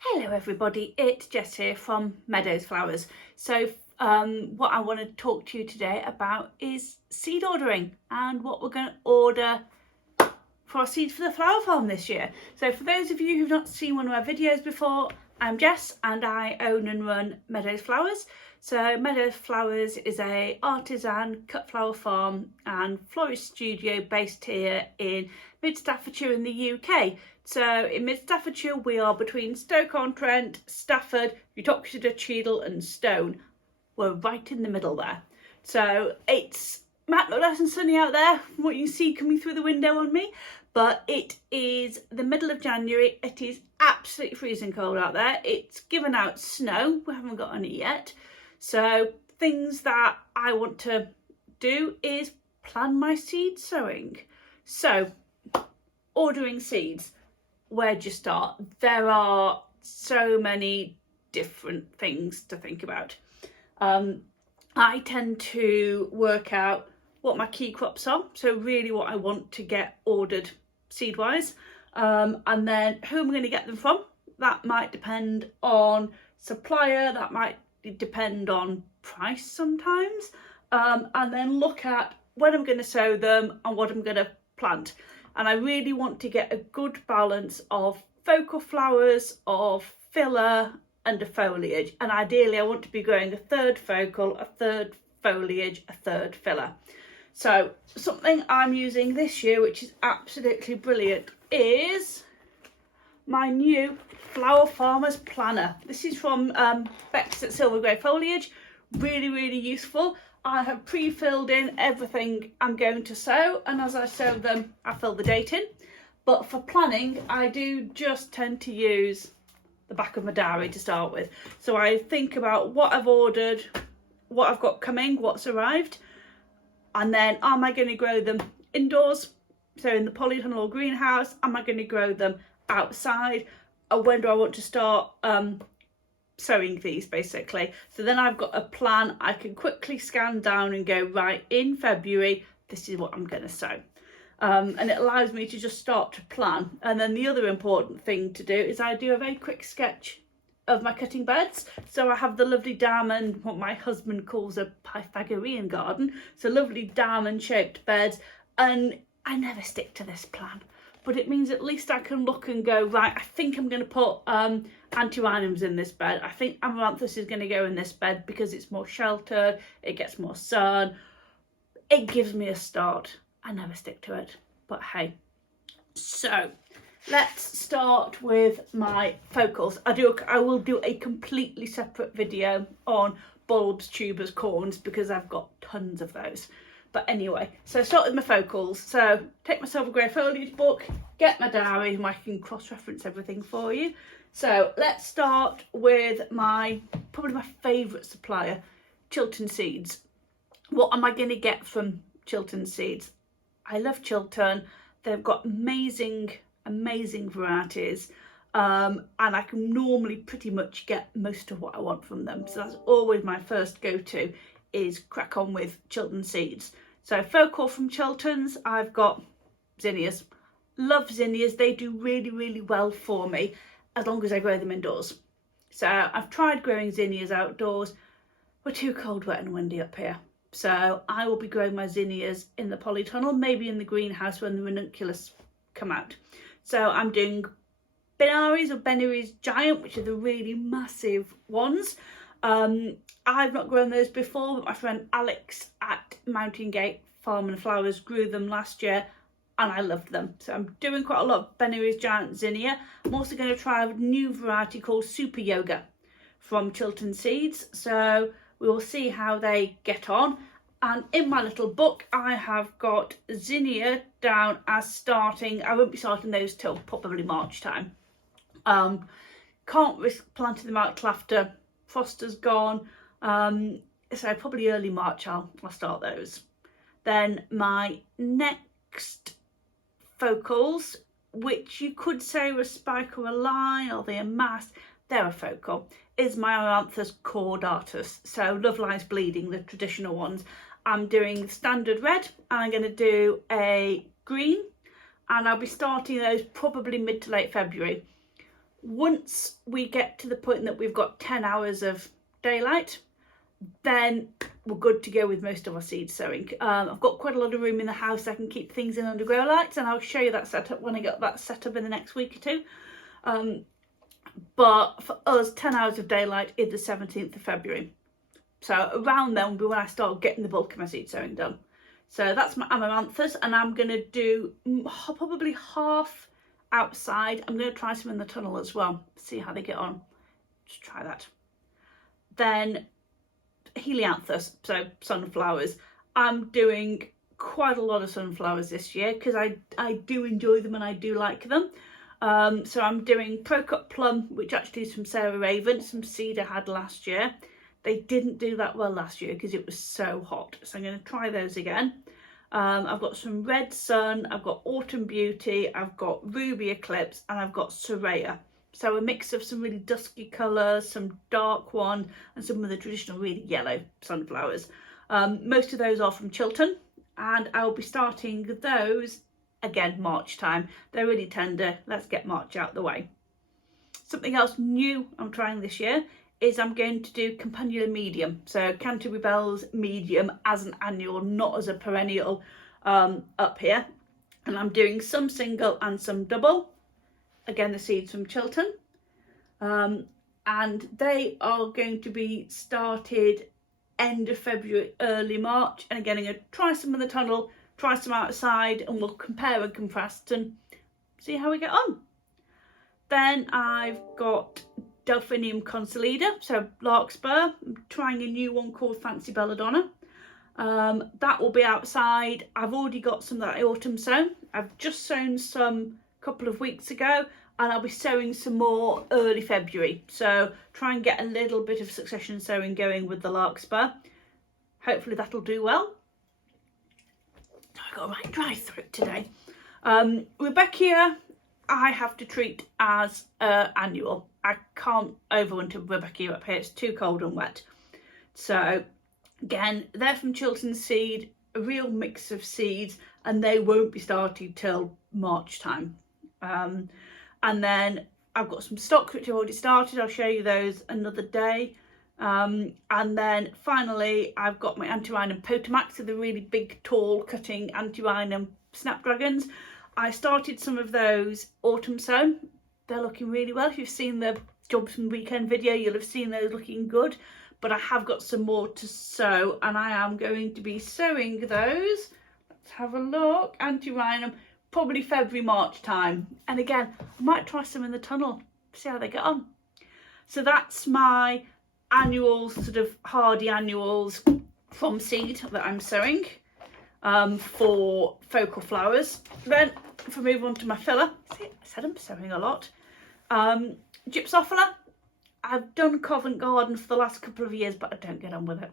Hello everybody, it's Jess here from Meadows Flowers. So what I want to talk to you today about is seed ordering and what we're going to order for our seeds for the flower farm this year. So for those of you who've not seen one of my videos before, I'm Jess and I own and run Meadows Flowers. So Meadows Flowers is a artisan cut flower farm and florist studio based here in Staffordshire in the UK. So in Staffordshire we are between Stoke-on-Trent, Stafford, Uttoxeter, Cheadle and Stone. We're right in the middle there. So it's might look nice and sunny out there from what you see coming through the window on me, but it is the middle of January. It is absolutely freezing cold out there. It's given out snow. We haven't got any yet. So things that I want to do is plan my seed sowing. So ordering seeds, where do you start? There are so many different things to think about. I tend to work out what my key crops are, so really what I want to get ordered seed wise, and then who I'm going to get them from. That might depend on supplier, that might depend on price sometimes, and then look at when I'm going to sow them and what I'm going to plant. And I really want to get a good balance of focal flowers, of filler and a foliage, and ideally I want to be growing a third focal, a third foliage, a third filler. So something I'm using this year which is absolutely brilliant is my new Flower Farmer's Planner. This is from Beck's at Silver Grey Foliage. Really useful. I have pre-filled in everything I'm going to sow, and as I sow them I fill the date in. But for planning I do just tend to use the back of my diary to start with. So I think about what I've ordered, what I've got coming, what's arrived, and then am I going to grow them indoors, so in the polytunnel or greenhouse? Am I going to grow them outside? Or when do I want to start sowing these, basically? So then I've got a plan. I can quickly scan down and go, right, in February this is what I'm going to sow, and it allows me to just start to plan. And then the other important thing to do is I do a very quick sketch of my cutting beds. So I have the lovely diamond, what my husband calls a Pythagorean garden, so lovely diamond shaped beds, and I never stick to this plan, but it means at least I can look and go, right, I think I'm going to put antirrhinums in this bed. I think amaranthus is going to go in this bed because it's more sheltered, it gets more sun. It gives me a start. I never stick to it, but hey. So let's start with my focals. I will do a completely separate video on bulbs, tubers, corns, because I've got tons of those. But anyway, so start with my focals. So take my Silver Grey Foliage book, get my diary, and I can cross-reference everything for you. So let's start with probably my favourite supplier, Chiltern Seeds. What am I going to get from Chiltern Seeds? I love Chiltern. They've got amazing varieties, and I can normally pretty much get most of what I want from them. So that's always my first go-to, is crack on with Chiltern Seeds. So focal from Chiltern's, I've got zinnias. Love zinnias. They do really well for me as long as I grow them indoors. So I've tried growing zinnias outdoors. We're too cold, wet and windy up here. So I will be growing my zinnias in the polytunnel, maybe in the greenhouse when the ranunculus come out. So I'm doing Benaries or Benaries Giant, which are the really massive ones. I've not grown those before, but my friend Alex at Mountain Gate Farm and Flowers grew them last year and I loved them. So I'm doing quite a lot of Benaries Giant zinnia. I'm also going to try a new variety called Super Yoga from Chiltern Seeds. So we will see how they get on. And in my little book I have got zinnia down as starting. I won't be starting those till probably March time. Can't risk planting them out till after frost has gone, so probably early March I'll start those. Then my next focals, which you could say were a spike or a line, or they're massed, they're a focal, is my Amaranthus caudatus. So Love Lies Bleeding, the traditional ones. I'm doing standard red and I'm going to do a green, and I'll be starting those probably mid to late February. Once we get to the point that we've got 10 hours of daylight, then we're good to go with most of our seed sowing. I've got quite a lot of room in the house. I can keep things in under grow lights, and I'll show you that setup when I get that set up in the next week or two. But for us, 10 hours of daylight is the 17th of February. So around then will be when I start getting the bulk of my seed sowing done. So that's my amaranthus, and I'm going to do probably half outside. I'm going to try some in the tunnel as well, see how they get on. Just try that. Then helianthus, so sunflowers. I'm doing quite a lot of sunflowers this year because I do enjoy them and I do like them. So I'm doing Pro-Cut Plum, which actually is from Sarah Raven, some seed I had last year. They didn't do that well last year because it was so hot, so I'm going to try those again. I've got some Red Sun, I've got Autumn Beauty, I've got Ruby Eclipse, and I've got Soraya. So a mix of some really dusky colours, some dark one, and some of the traditional really yellow sunflowers. Most of those are from Chiltern, and I'll be starting those again March time. They're really tender. Let's get March out the way. Something else new I'm trying this year is I'm going to do Campanula Medium. So Canterbury Bells Medium as an annual, not as a perennial up here. And I'm doing some single and some double. Again, the seeds from Chiltern. And they are going to be started end of February, early March. And again, I'm going to try some in the tunnel, try some outside, and we'll compare and contrast and see how we get on. Then I've got Delphinium consolida, so larkspur. I'm trying a new one called Fancy Belladonna. That will be outside. I've already got some that I autumn sown. I've just sown some a couple of weeks ago, and I'll be sowing some more early February. So try and get a little bit of succession sowing going with the larkspur. Hopefully that'll do well. I've got a right dry throat today. Rebecca, I have to treat as annual. I can't overwinter Rebecca up here. It's too cold and wet. So again, they're from Chiltern Seed, a real mix of seeds, and they won't be started till March time. And then I've got some stocks which I've already started. I'll show you those another day. And then finally, I've got my Antirrhinum Potomac, so the really big, tall, cutting Antirrhinum snapdragons. I started some of those autumn sown. They're looking really well. If you've seen the Jobs from Weekend video, you'll have seen those looking good. But I have got some more to sow, and I am going to be sowing those. Let's have a look. Antirrhinum, probably February, March time. And again, I might try some in the tunnel, see how they get on. So that's my annuals, sort of hardy annuals from seed that I'm sowing for focal flowers. Then if I move on to my filler, see, I said I'm sowing a lot. Gypsophila, I've done Covent Garden for the last couple of years, but I don't get on with it.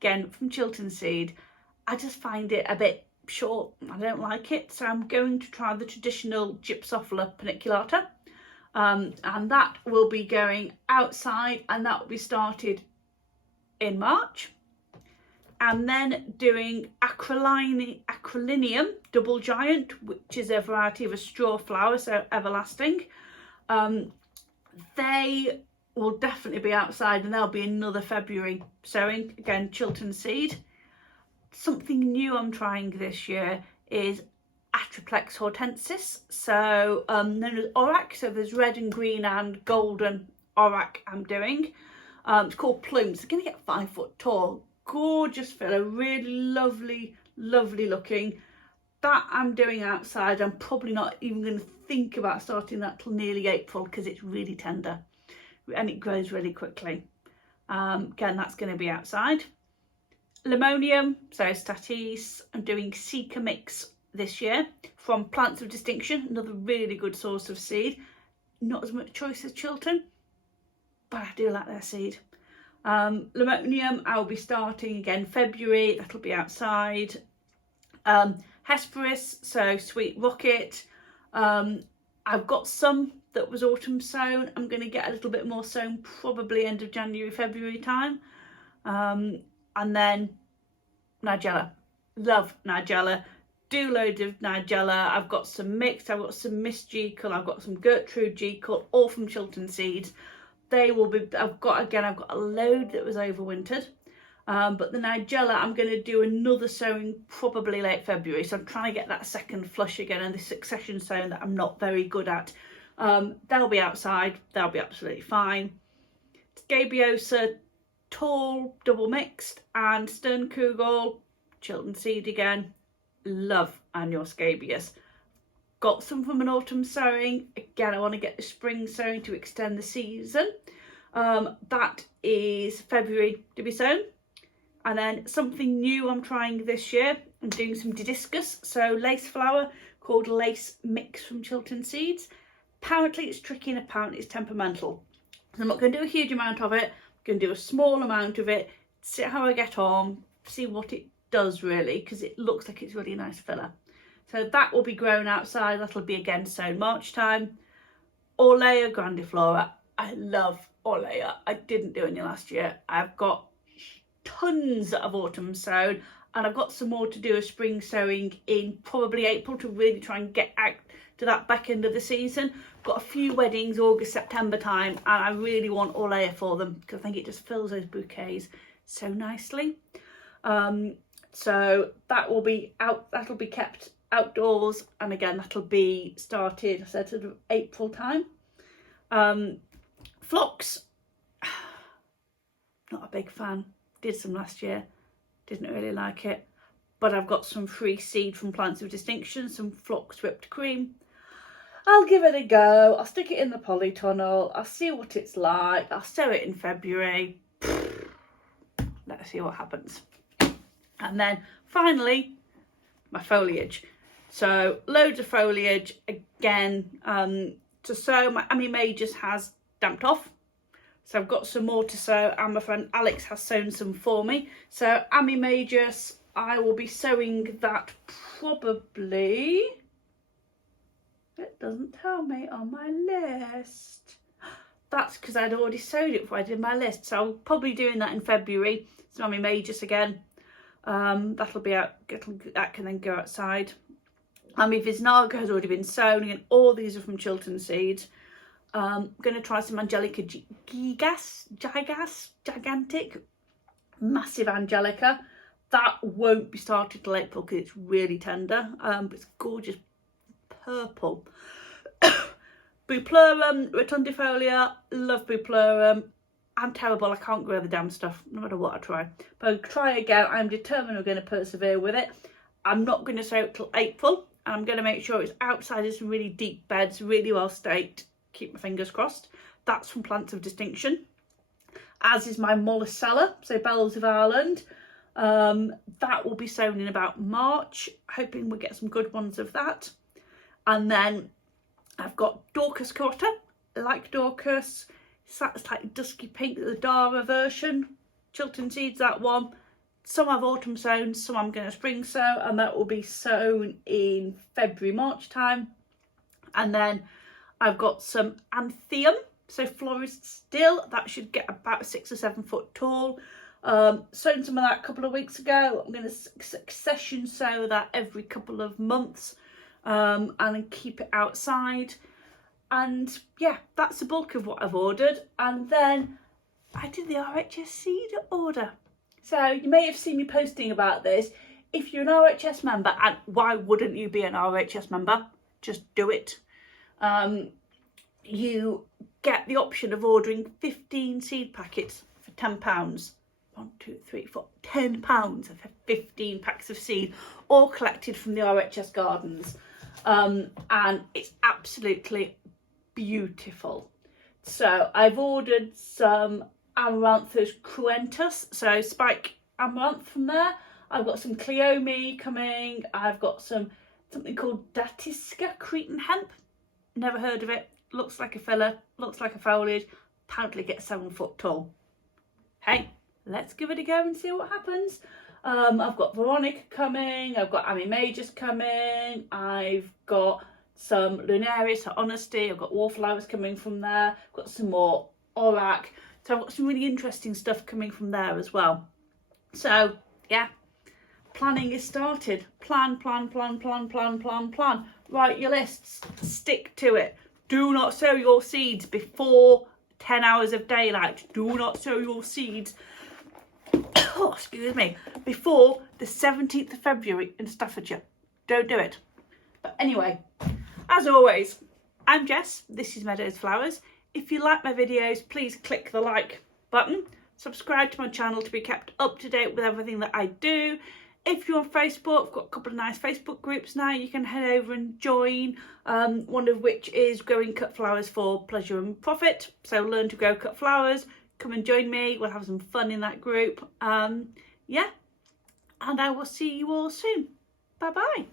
Again, from Chiltern Seed, I just find it a bit short. I don't like it, so I'm going to try the traditional Gypsophila paniculata. And that will be going outside, and that will be started in March. And then doing Acrylinium Double Giant, which is a variety of a straw flower, so everlasting. They will definitely be outside, and there'll be another February sowing. Again, Chiltern Seed. Something new I'm trying this year is Atriplex hortensis, so known as Orac. So there's red and green and golden Orac I'm doing. It's called Plumes. It's going to get 5 foot tall. Gorgeous filler, really lovely looking. That I'm doing outside. I'm probably not even going to think about starting that till nearly April because it's really tender and it grows really quickly. Again, that's going to be outside. Limonium, so Statis. I'm doing Seeker Mix this year from Plants of Distinction, another really good source of seed. Not as much choice as Chiltern, but I do like their seed. Limonium, I'll be starting again February, that'll be outside. Hesperus, so Sweet Rocket. I've got some that was autumn sown. I'm going to get a little bit more sown probably end of January, February time. And then Nigella. Love Nigella. do loads of Nigella. I've got some mixed, I've got some Miss Jekyll, I've got some Gertrude Jekyll, all from Chiltern Seeds. They will be, I've got a load that was overwintered. But the Nigella, I'm going to do another sowing probably late February. So I'm trying to get that second flush again, and the succession sowing that I'm not very good at. They'll be outside. They'll be absolutely fine. Scabiosa, tall, double mixed, and Sternkugel, Chiltern Seed again. Love annual scabious. Got some from an autumn sowing. Again, I want to get the spring sowing to extend the season. That is February to be sown. And then something new I'm trying this year, I'm doing some Didiscus, so lace flower called Lace Mix from Chiltern Seeds. Apparently it's tricky and apparently it's temperamental. So I'm not going to do a huge amount of it, I'm going to do a small amount of it, see how I get on, see what it does really, because it looks like it's really a nice filler. So that will be grown outside, that'll be again sown March time. Orlea grandiflora, I love Orlea, I didn't do any last year. I've got tons of autumn sown, and I've got some more to do a spring sowing in probably April to really try and get out to that back end of the season. Got a few weddings August, September time, and I really want Orlea for them because I think it just fills those bouquets so nicely. So that will be out, that'll be kept outdoors, and again that'll be started, I said, sort of April time. Phlox, not a big fan. Did some last year, didn't really like it, but I've got some free seed from Plants of Distinction, some Phlox whipped cream. I'll give it a go, I'll stick it in the polytunnel, I'll see what it's like, I'll sow it in February, let's see what happens. And then finally, my foliage. So loads of foliage, again, to sow. My Ami Majors has damped off. So I've got some more to sow, and my friend Alex has sown some for me. So Ami Majors, I will be sowing that probably, it doesn't tell me on my list. That's because I'd already sowed it before I did my list. So I'll probably doing that in February. So Ami Majors again. That'll be out, that can then go outside. Ami Visnaga has already been sown, and all these are from Chiltern Seeds. I'm going to try some Angelica gigantic, massive Angelica. That won't be started till April because it's really tender, but it's gorgeous purple. Buplurum rotundifolia, love Buplurum. I'm terrible, I can't grow the damn stuff, no matter what I try. But I'll try again, I'm determined I'm going to persevere with it. I'm not going to sow it till April, and I'm going to make sure it's outside in some really deep beds, really well staked. Keep my fingers crossed. That's from Plants of Distinction, as is my Mollicella, so Bells of Ireland. That will be sown in about March, hoping we'll get some good ones of that. And then I've got Dorcas Cotta, I like Dorcas. It's that slightly dusky pink, the Dara version. Chiltern Seeds, that one. Some I've autumn sown, some I'm going to spring sow, and that will be sown in February, March time. And then I've got some Antheum, so florist still. That should get about 6 or 7 foot tall. Sown some of that a couple of weeks ago. I'm going to succession sow that every couple of months, and then keep it outside. And yeah, that's the bulk of what I've ordered. And then I did the RHS seed order. So you may have seen me posting about this. If you're an RHS member, and why wouldn't you be an RHS member? Just do it. You get the option of ordering 15 seed packets for £10. 1, 2, 3, 4, £10 for 15 packs of seed, all collected from the RHS gardens. And it's absolutely beautiful. So I've ordered some Amaranthus cruentus, so spike amaranth from there. I've got some Cleome coming. I've got something called Datisca Cretan hemp. Never heard of it. Looks like a filler, looks like a foliage. Apparently gets 7 foot tall. Hey, let's give it a go and see what happens. I've got Veronica coming. I've got Ami Majors coming. I've got some Lunaris for Honesty. I've got Wallflowers coming from there. I've got some more Orac. So I've got some really interesting stuff coming from there as well. So yeah, planning is started. Plan, plan, plan, plan, plan, plan, plan. Write your lists, stick to it. Do not sow your seeds before 10 hours of daylight. Do not sow your seeds, oh, excuse me, before the 17th of February in Staffordshire. Don't do it. But anyway, as always, I'm Jess, this is Meadows Flowers. If you like my videos, please click the like button. Subscribe to my channel to be kept up to date with everything that I do. If you're on Facebook, I've got a couple of nice Facebook groups now you can head over and join, one of which is Growing Cut Flowers for Pleasure and Profit. So learn to grow cut flowers, come and join me, we'll have some fun in that group. Yeah, and I will see you all soon. Bye bye.